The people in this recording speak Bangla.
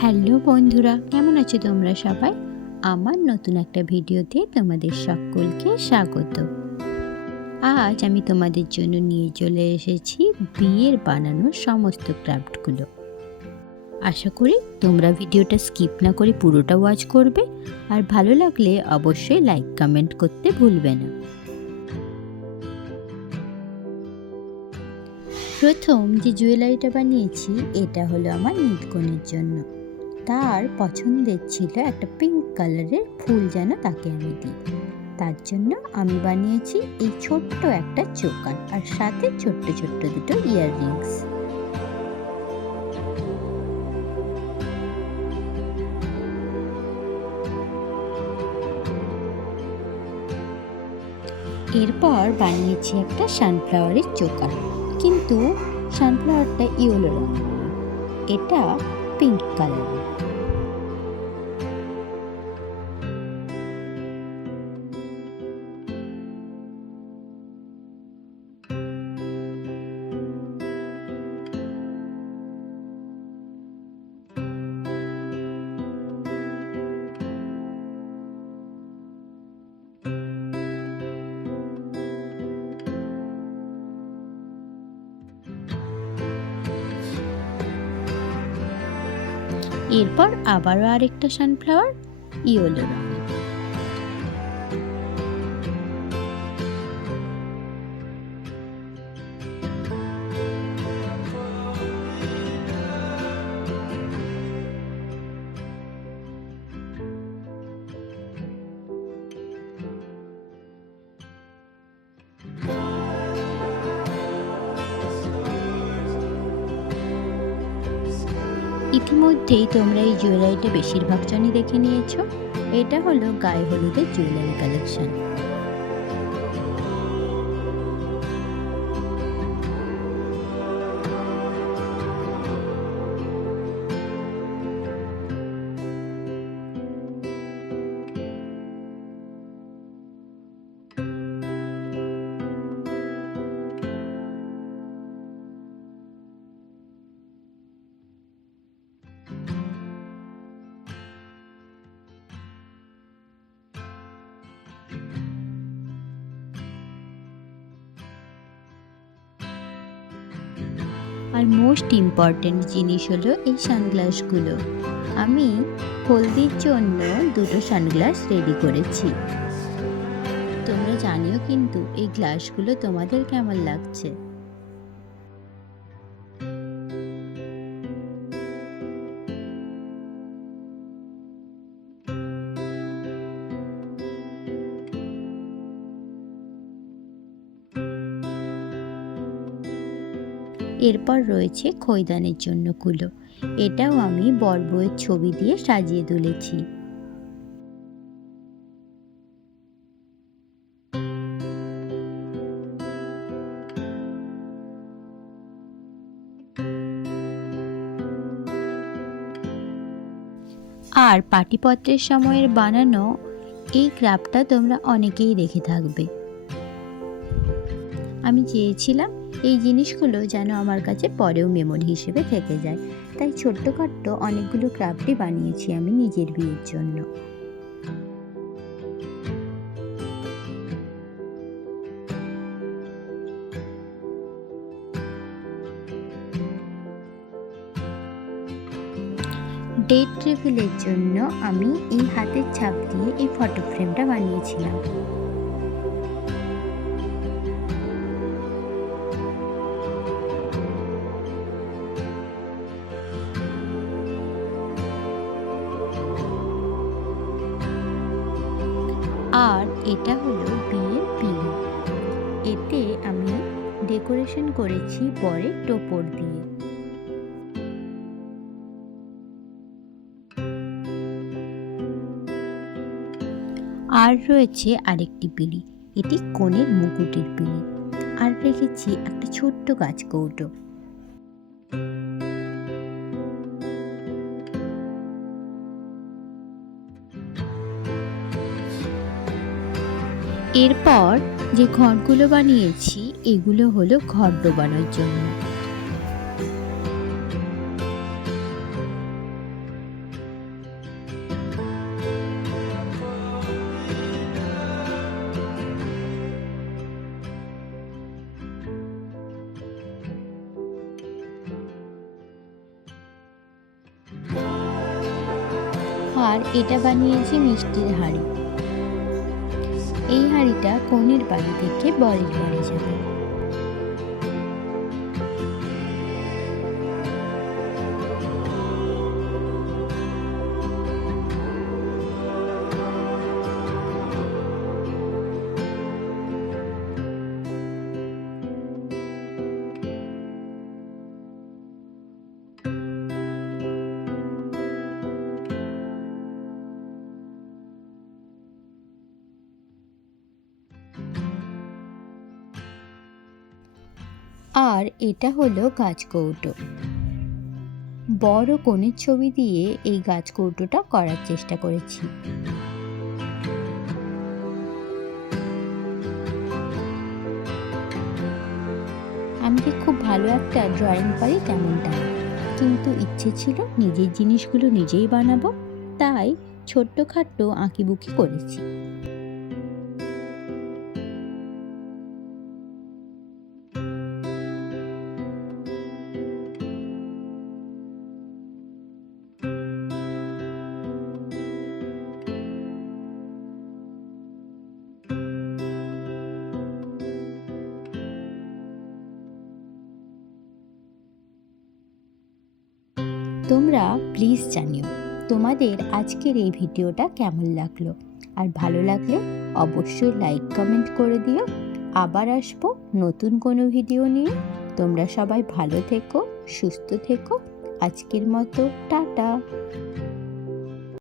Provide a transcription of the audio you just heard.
হ্যালো বন্ধুরা, কেমন আছো তোমরা সবাই? আমার নতুন একটা ভিডিওতে তোমাদের সকলকে স্বাগত। আজ আমি তোমাদের জন্য নিয়ে চলে এসেছি বিয়ের বানানো সমস্ত ক্রাফটগুলো। আশা করি তোমরা ভিডিওটা স্কিপ না করে পুরোটা ওয়াচ করবে, আর ভালো লাগলে অবশ্যই লাইক কমেন্ট করতে ভুলবে না। প্রথম যে জুয়েলারিটা বানিয়েছি এটা হলো আমার নিতকনের জন্য। তার পছন্দের ছিল একটা পিঙ্ক কালারের ফুল যেন তাকে আমি দিই। তার জন্য আমি বানিয়েছি এই ছোট্ট একটা চোকার আর সাথে ছোট্ট ছোট্ট দুটো ইয়াররিংস। এরপর বানিয়েছি একটা সানফ্লাওয়ারের চোকার, কিন্তু সানফ্লাওয়ারটা ইয়েলো রঙের, এটা পিঙ্ক কালারের। এরপর আবারও আরেকটা সানফ্লাওয়ার ইয়েলো রঙের। ইতিমধ্যেই তোমরা এই জুয়েলারিটা বেশিরভাগ জনই দেখে নিয়েছো। এটা হলো গায়ে হলুদের জুয়েলারি কালেকশন। আর মোস্ট ইম্পর্ট্যান্ট জিনিস হলো এই সানগ্লাসগুলো। আমি হলদির জন্য দুটো সানগ্লাস রেডি করেছি। তোমরা জানিও কিন্তু এই গ্লাসগুলো তোমাদের কেমন লাগছে। এরপর রয়েছে খৈদানের জন্য কুলো। এটাও আমি বর বউয়ের ছবি দিয়ে সাজিয়ে তুলেছি। আর পাটিপত্রের সময়ের বানানো এই ক্রাফটটা তোমরা অনেকেই দেখে থাকবে। আমি চেয়েছিলাম এই জিনিসগুলো যেন আমার কাছে পরেও মেমোরি হিসেবে থেকে যায়, তাই ছোট্টখাট্ট অনেকগুলো ক্রাফটই বানিয়েছি আমি নিজের বিয়ের জন্য। ডেট রিভিলের জন্য আমি এই হাতের ছাপ দিয়ে এই ফটো ফ্রেমটা বানিয়েছিলাম। আর এটা হলো বিয়ের পিন। এতে আমি ডেকোরেশন করেছি বরের টোপর দিয়ে। আর রয়েছে আরেকটি পিঁড়ি, এটি কনের মুকুটের পিঁড়ি। আর রেখেছি একটা ছোট্ট গাছ কৌটো। এরপর যে ঘরগুলো বানিয়েছি এগুলো হলো ঘর ডোবানোর জন্য। আর এটা বানিয়েছি মিষ্টির হাঁড়ি। এই হাঁড়িটা কনের বাড়ি থেকে বরের বাড়ি যাবে। আর এটা হলো গাছকৌটো। বড় কনের ছবি দিয়ে এই গাছকৌটোটা করার চেষ্টা করেছি। আমি যে খুব ভালো একটা ড্রয়িং পারি তেমনটা না, কিন্তু ইচ্ছে ছিল নিজের জিনিসগুলো নিজেই বানাবো, তাই ছোট্টখাট্ট আঁকিবুকি করেছি। তোমরা প্লিজ জানিও তোমাদের আজকের এই ভিডিওটা কেমন লাগলো, আর ভালো লাগলে অবশ্যই লাইক কমেন্ট করে দিও। আবার আসবো নতুন কোনো ভিডিও নিয়ে। তোমরা সবাই ভালো থেকো, সুস্থ থেকো। আজকের মতো টাটা।